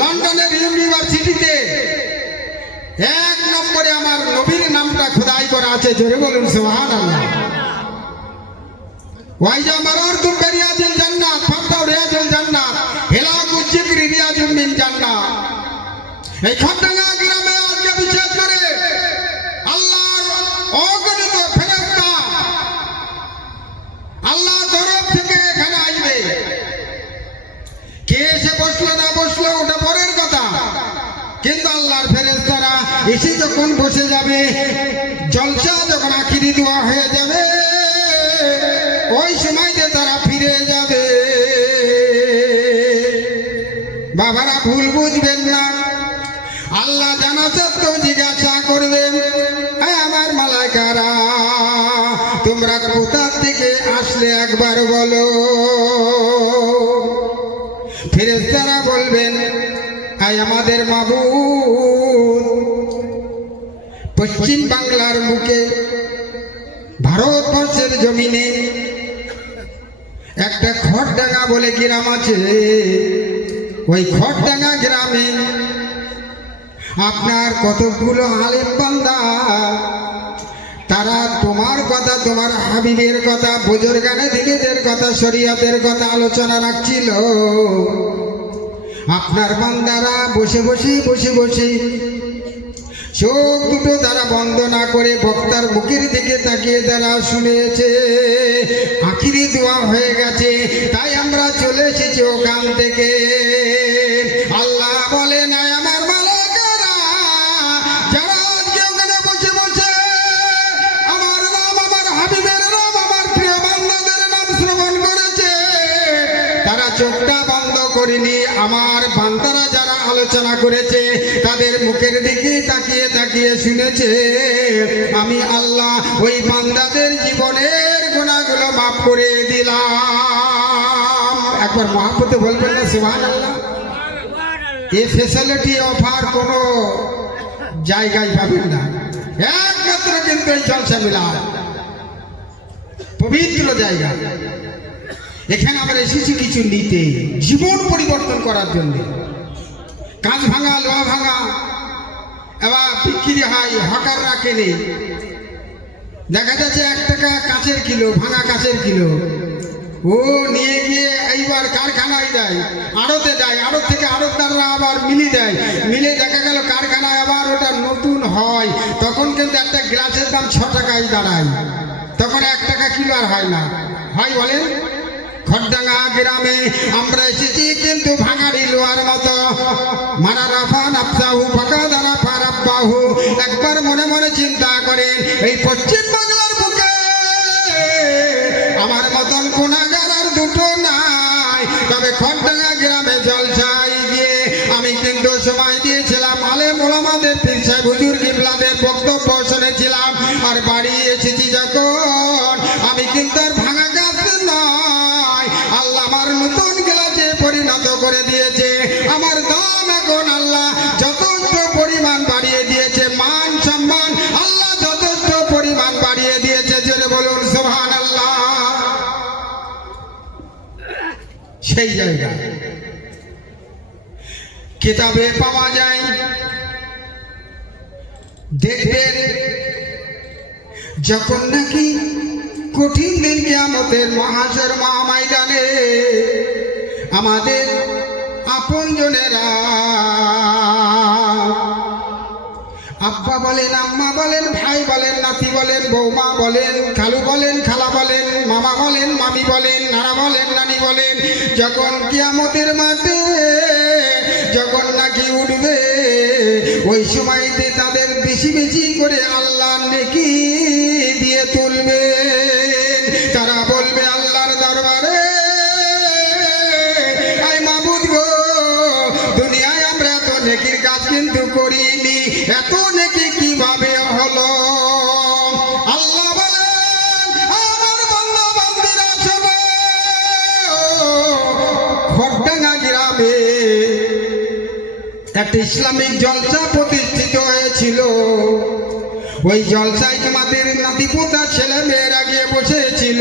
লন্ডনের ইউনিভার্সিটিতে 1 নম্বরে আমার নবীর নামটা খোদাই করা আছে। জোরে বলুন সুবহানাল্লাহ। ওয়াইজা মারারতুম বিরিয়াজিল জান্নাত ফাতাউ রিয়াজুল জান্নাত হিলাকুল জিকরি রিয়াজুম মিন জান্নাত। এই খড়ডাঙ্গা গ্রামে আজকে বিশেষ করে আল্লাহর অগণিত ফেরেশতা আল্লাহর তরফ থেকে এখানে আসবে। কে এসে বসলো না বসলো ওটা পরের কথা, কিন্তু আল্লাহর ফেরেশতারা এসে যখন বসে যাবে, জলসা যখন আখিরি দোয়া হয়ে যাবে, ওই সময়তে তারা ফিরে যাবে। বাবারা ভুল বুঝবেন না, আল্লাহ জানা সত্ত্বেও জিজ্ঞাসা করবেন, আমার মালায়েকারা তোমরা কোথা থেকে আসলে একবার বলো। ফেরেশতারা বলবেন, আমাদের মাবুদ পশ্চিম বাংলার বুকে ভারতবর্ষের জমিনে একটা খড়ডাঙ্গা বলে গ্রাম আছে। ওই খড়ডাঙ্গা গ্রামে আপনার কতগুলো আলেম বান্দা, তারা তোমার কথা, তোমার হাবিবের কথা, বুজুর্গানে দিনেদের কথা, শরীয়তের কথা আলোচনা রাখছিল। আপনার বান্দারা বসে বসে চোখ দুটো তারা বন্ধ না করে বক্তার মুখের দিকে তাকিয়ে তারা শুনেছে আখিরি দোয়া হয়ে গেছে, তাই আমরা চলে এসেছি ওখান থেকে। আল্লাহ বলেন, আমার মালায়েকারা যারা আজকে ওখানে বসে আমার নাম, আমার হাবিবের নাম, আমার প্রিয় বান্দাদের নাম শ্রবণ করেছে, তারা চোখটা বন্ধ করেনি। আমার বান্দারা যারা আলোচনা করেছে তাদের মুখের দিকে তাকিয়ে শুনেছে। আমি আল্লাহ ওই বান্দাদের জীবনের গুনাহগুলো মাফ করে দিলাম। একবার মহব্বতে বলবেন না সুবহানাল্লাহ। এই ফ্যাসিলিটি অফার কোনো জায়গায় পাবেন না, একমাত্র কিন্তু এই জলসা মিলাদ পবিত্র জায়গা। এখানে আমরা এসেছি কিছু নিতে, জীবন পরিবর্তন করার জন্য। কাঁচ ভাঙা, লোহা ভাঙা এবার বিক্রি হয়, হকাররা কেনে। দেখা যাচ্ছে 1 টাকা কাঁচের কিলো, ভাঙা কাঁচের কিলো। ও নিয়ে গিয়ে এইবার কারখানায় দেয়, আড়তে দেয়, আড়ত থেকে আড়তদাররা আবার মিলি দেয়, মিলে দেখা গেল কারখানায় আবার ওটা নতুন হয়। তখন কিন্তু একটা গ্লাসের দাম 6 টাকায় দাঁড়ায়, তখন 1 টাকা কিলো আর হয় না। হয় বলেন? খড়ডাঙ্গা গ্রামে আমরা এসেছি কিন্তু ভাঙাড়ি লোহার মতো। মারা রাফান আফসাহু ফাকাদারা ফারাব্বাহু। একবার মনে মনে চিন্তা করেন, এই পশ্চিম বাংলার বুকে আমার মতন গুনাহগার আর দুটো নাই। তবে খড়ডাঙ্গা গ্রামে জলসায় গিয়ে আমি কিন্তু সময় দিয়েছিলাম, আলেম ওলামাদের, পীর সাহেব হুজুর কিবলাদের বক্তব্য শুনেছিলাম। আর বাড়ি এসেছি যখন, আমি কিন্তু আর ভাঙা গাছ নয়, আল্লাহ আমার নতুন গ্লাসে পরিণত করে দিয়েছে। আমার দাম এখন আল্লাহ যথেষ্ট পরিমাণ বাড়িয়ে দিয়েছে, মান সম্মান আল্লাহ যথেষ্ট পরিমাণ বাড়িয়ে দিয়েছে। জোরে বলুন সুবহানাল্লাহ। সেই জায়গা কিতাবে পাওয়া যায়, দেখবেন যখন নাকি কঠিন দিন কিয়ামতের মহাশর মহাময়দানে আমাদের আপনজনেরা, আব্বা বলেন, আম্মা বলেন, ভাই বলেন, নাতি বলেন, বৌমা বলেন, খালু বলেন, খালা বলেন, মামা বলেন, মামি বলেন, নানা বলেন, নানি বলেন, যখন কিয়ামতের মাঠে যখন নাকি উঠবে, ওই সময়তে তাদের বেশি বেশি করে আল্লাহ নেকি দিয়ে তুলবে। তারা বলবে আল্লাহর দরবারে, আয় মাবুদ গো, দুনিয়ায় আমরা এত নেকির কাজ কিন্তু করিনি, এত নেকি কিভাবে হলো? আল্লাহ বলেন, আমার বান্দা বান্দীরা শোনো, খড়ডাঙ্গা গ্রামে একটা ইসলামিক জলসা প্রতিষ্ঠিত হয়েছিল। ওই জলসায় তোমাদের নাতিপুতা ছেলে মেয়েরা গিয়ে বসেছিল।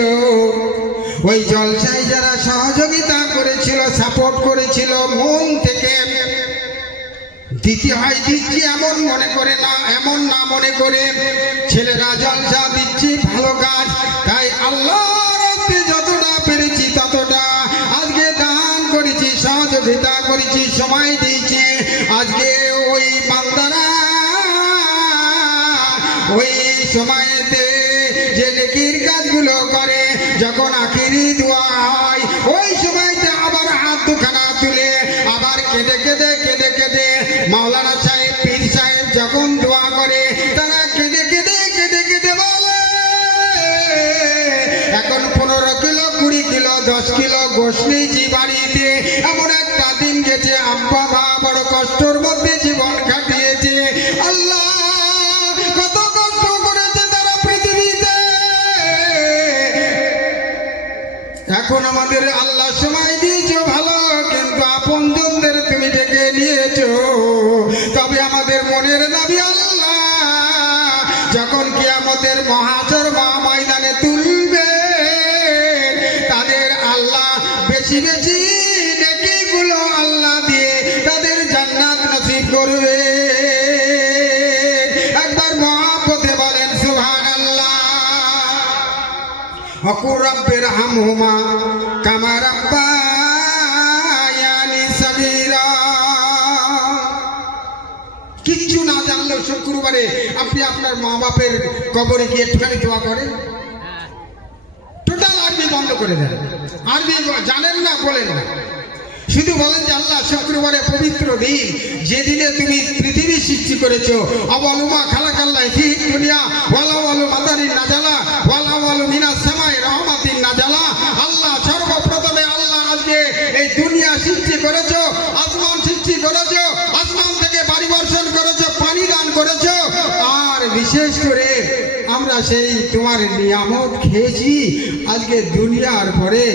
ওই জলসায় যারা সহযোগিতা করেছিল, সাপোর্ট করেছিল মন থেকে, দিতে হয় দিচ্ছি এমন মনে করে না, এমন না মনে করে ছেলেরা জলসা দিচ্ছি ভালো কাজ, তাই আল্লাহর রাস্তায় যতটা পেরেছি ততটা আজকে দান করেছি, সহযোগিতা করেছি, সময় দিয়েছি। আজকে ওই বান্দারা ওই সময়তে যে নেকির কাজগুলো করে, যখন আখিরি দোয়া হয় ওই সময়তে আবার হাত দুখানা তুলে আবার কেঁদে কেঁদে কেঁদে কেঁদে মাওলানা সাহেব, পীর সাহেব যখন দোয়া করে তারা কেঁদে কেঁদে কেঁদে কেঁদে বলে, এখন 15 কিলো 20 কিলো 10 কিলো গোশ নিয়েছি বাড়িতে, এমন একটা দিন গেছে আব্বা মা বড় কষ্টের মধ্যে জীবন কাটিয়েছে। আল্লাহ কত কষ্ট করেছে তারা পৃথিবীতে, এখন আমাদের আল্লাহ সময় দিয়েছো ভালো, কিন্তু আপনজনদের তুমি ডেকে নিয়েছো। তবে আমাদের মনের দাবি আল্লাহ যখন কিয়ামতের মহাশর ময়দানে তুলবে, তাদের আল্লাহ বেশি বেশি নেকিগুলো আল্লাহ দিয়ে তাদের জান্নাত নসিব করবে। একবার মহব্বতে বলেন সুবহানাল্লাহ। ওয়াকুর রাব্বির হামহুমা কামা রাব্বায়ানি সাগীরা। কিচ্ছু না জানলেও শুক্রবারে আপনি আপনার মা বাপের কবরে গিয়ে একটুখানি দোয়া করেন, টোটাল আরবি বন্ধ করে দেন, আরবি জানেন না বলেন না, শুধু বলেন যে আল্লাহ শুক্রবারে পবিত্র দিন, যেদিনে তুমি পৃথিবী সৃষ্টি করেছো, আওয়ালুমা খালাকাল্লাহ ফি দুনিয়া ওয়ালাওয়ালু মাদারিন নাজালা ওয়ালাওয়ালু মিনাস সামাই রাহমাতিন নাজালা। আল্লাহ সর্বপ্রথমে আল্লাহ আজকে এই দুনিয়া সৃষ্টি করেছো, আসমান সৃষ্টি করেছো, আসমান থেকে বাড়ি বর্ষণ করেছো, পানি দান করেছো, আর বিশেষ করে আমরা সেই তোমার নিয়ামত খেয়েছি। আজকে দুনিয়ার পরে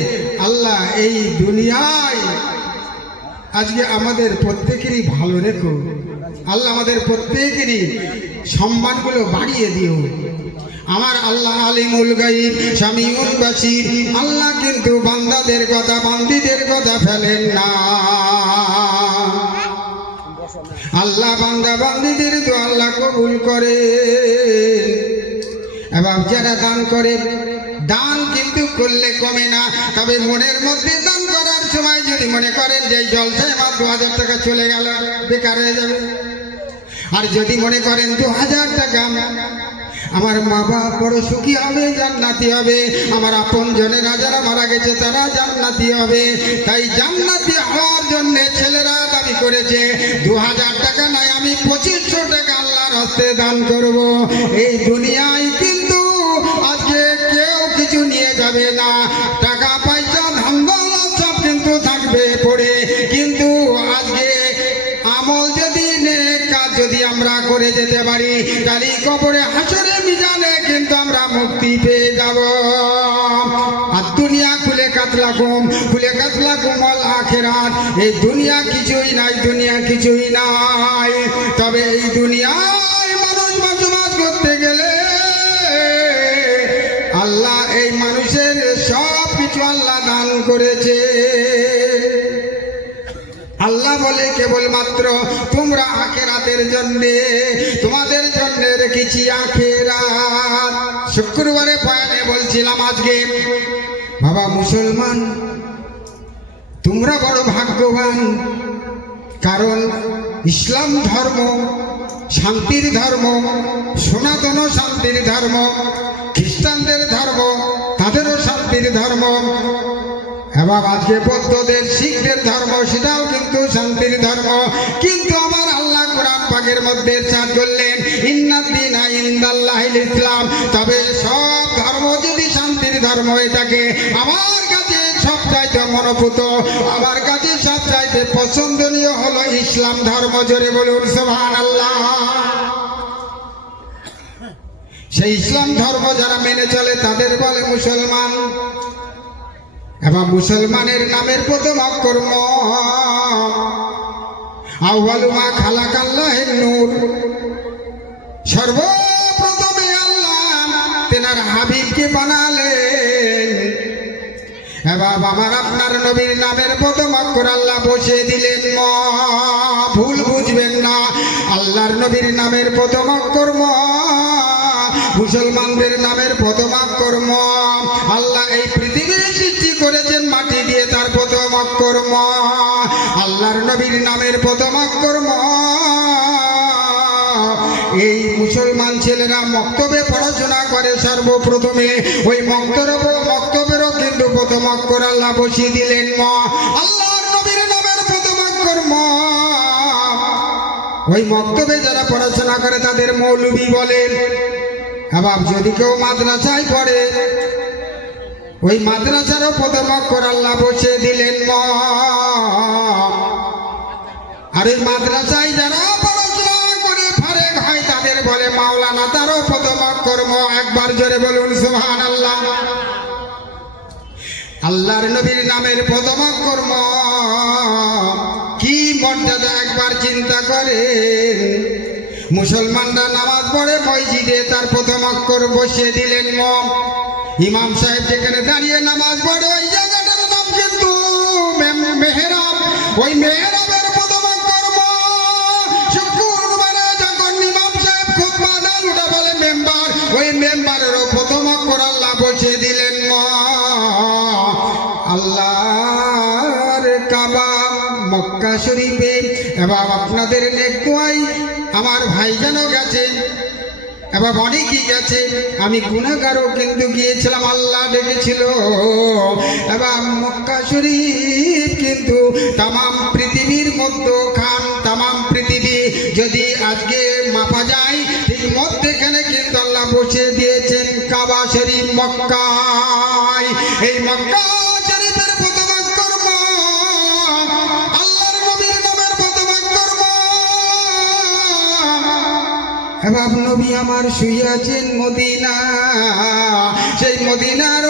আল্লাহ এই দুনিয়ায় আজকে আমাদের প্রত্যেকেরই ভালো রেখো আল্লাহ, আমাদের প্রত্যেকেরই সম্মানগুলো বাড়িয়ে দিও। আমার আল্লাহ আলিমুল গায়ব সামিউল বাসির, আল্লাহ কিন্তু বান্দাদের কথা বান্দীদের কথা ফেলেন না। আল্লাহ বান্দা বান্দীদের দোয়া আল্লাহ কবুল করে। এবং যারা দান করে, দান কিন্তু করলে কমে না, তবে মনের মধ্যে দান করার সময় যদি মনে করেন যে জলসায় আমার 2000 টাকা চলে গেল, বেকার হয়ে যাবে। আর যদি মনে করেন 2000 টাকা আমার মা বাবা বড় সুখী হবে, জান্নাতি হবে, আমার আপন জনেরা যারা মারা গেছে তারা জান্নাতি হবে, তাই জান্নাতি হওয়ার জন্য ছেলেরা দাবি করেছে 2000 টাকা নয়, আমি 2500 টাকা আল্লাহর হস্তে দান করব। এই দুনিয়ায় কিন্তু আজকে কেউ কিছু নিয়ে যাবে না, টাকা পয়সা ধন দৌলত সব কিন্তু থাকবে পড়ে, কিন্তু আজকে আমল যদি নেক কাজ যদি আমরা করে যেতে পারি, তাহলে কবরে হাসরে মিজানে কিন্তু আমরা মুক্তি পেয়ে যাব। আর দুনিয়া খুলে কাতলাকুম আল আখিরাত, এই দুনিয়া কিছুই নাই, দুনিয়া কিছুই নাই। তবে এই দুনিয়ায় মানুষ বসবাস করতে গেলে আল্লাহ এই মানুষের সব কিছু আল্লাহ দান করেছে। আল্লাহ বলে কেবলমাত্র তোমরা আখিরাতের জন্য, তোমাদের জন্য রেখেছি আখিরাত। শুক্রবারে বয়ানে বলছিলাম আজকে, বাবা মুসলমান তোমরা বড় ভাগ্যবান, কারণ ইসলাম ধর্ম শান্তির ধর্ম, সনাতন শান্তির ধর্ম, খ্রিস্টানদের ধর্ম তাদেরও শান্তির ধর্ম, এবং আজকে বৌদ্ধদের শিখদের ধর্ম সেটাও কিন্তু শান্তির ধর্ম। কিন্তু আমার আল্লাহ কোরআন পাকের মধ্যে ইরশাদ করলেন ইন্নাদ-দীনা ইনদাল্লাহিল ইসলাম। তবে সব ধর্ম যদি শান্তির ধর্ম হয়ে থাকে, আমার কাছে সবচাইতে মনোপুত, আমার কাছে সবচাইতে পছন্দনীয় হলো ইসলাম ধর্ম। জোরে বলুন সুবহানাল্লাহ। সেই ইসলাম ধর্ম যারা মেনে চলে তাদের বলে মুসলমান, এবং মুসলমানের নামের প্রথম অক্ষর ম। আউয়ালু মা খালাকাল্লাহিন নূর, সর্বপ্রথমে আল্লাহ তেনার হাবিবকে বানালেন, এবং আমার আপনার নবীর নামের প্রথম অক্ষর আল্লাহ বসিয়ে দিলেন ম। ভুল বুঝবেন না, আল্লাহর নবীর নামের প্রথম অক্ষর ম, মুসলমানদের নামের প্রথম অক্ষর ম। আল্লাহ এই পৃথিবী সৃষ্টি করেছেন মাটি দিয়ে, তার প্রথম অক্ষর ম। আল্লাহর নবীর নামের প্রথম অক্ষর ম। এই মুসলমান ছেলেরা মক্তবে পড়াশোনা করে সর্বপ্রথমে, ওই মক্তবেরও কিন্তু প্রথম অক্ষর আল্লাহ বসিয়ে দিলেন ম। আল্লাহর নবীর নামের প্রথম অক্ষর ম। ওই মক্তবে যারা পড়াশোনা করে তাদের মৌলবি বলেন। আবার যদি কেউ মাদ্রাসায় পড়ে, ওই মাদ্রাসারও প্রথম অক্ষর আল্লাহ বসিয়ে দিলেন ম। আর ওই মাদ্রাসায় যারা পড়াশোনা করে ফারেক হয় তাদের বলে মাওলানা, তারও প্রথম অক্ষর ম। একবার জোরে বলুন সুবহানাল্লাহ। আল্লাহর নবীর নামের প্রথম অক্ষর ম। কি মর্যাদা একবার চিন্তা করেন। মুসলমানরা নামাজ পড়ে মসজিদে, তার প্রথম অক্ষর বসিয়ে দিলেন ম। ইমাম সাহেব যেখানে দাঁড়িয়ে নামাজ পড়ে ওই জায়গাটার নাম কিন্তু মেহরাব, ওই মেহরাবের প্রথম অক্ষর ম। শুক্রবারে যখন ইমাম সাহেব খুতবা দেন ওটা বলে মেম্বার, ওই মেম্বারেরও প্রথম অক্ষর আল্লাহ বসিয়ে দিলেন ম। আল্লাহর কাবা মক্কা শরীফে, এবার আপনাদের নেক দোয়াই আমার ভাইজানও গেছে, এবার অনেকই গেছে, আমি গুনাহগারও কিন্তু গিয়েছিলাম, আল্লাহ ডেকেছিল। এবার মক্কা শরীফ কিন্তু তামাম পৃথিবীর মধ্যখান, তামাম পৃথিবী যদি আজকে মাপা যায় ঠিক মধ্যখানে কিন্তু আল্লাহ বসে দিয়েছেন কাবা শরীফ মক্কায়। এই মক্কা শরীফের প্রথম অক্ষর ম। আল্লাহর নবীর নামের প্রথম অক্ষর ম। এবার নবী আমার শুয়ে আছেন মদিনা, সেই মদিনার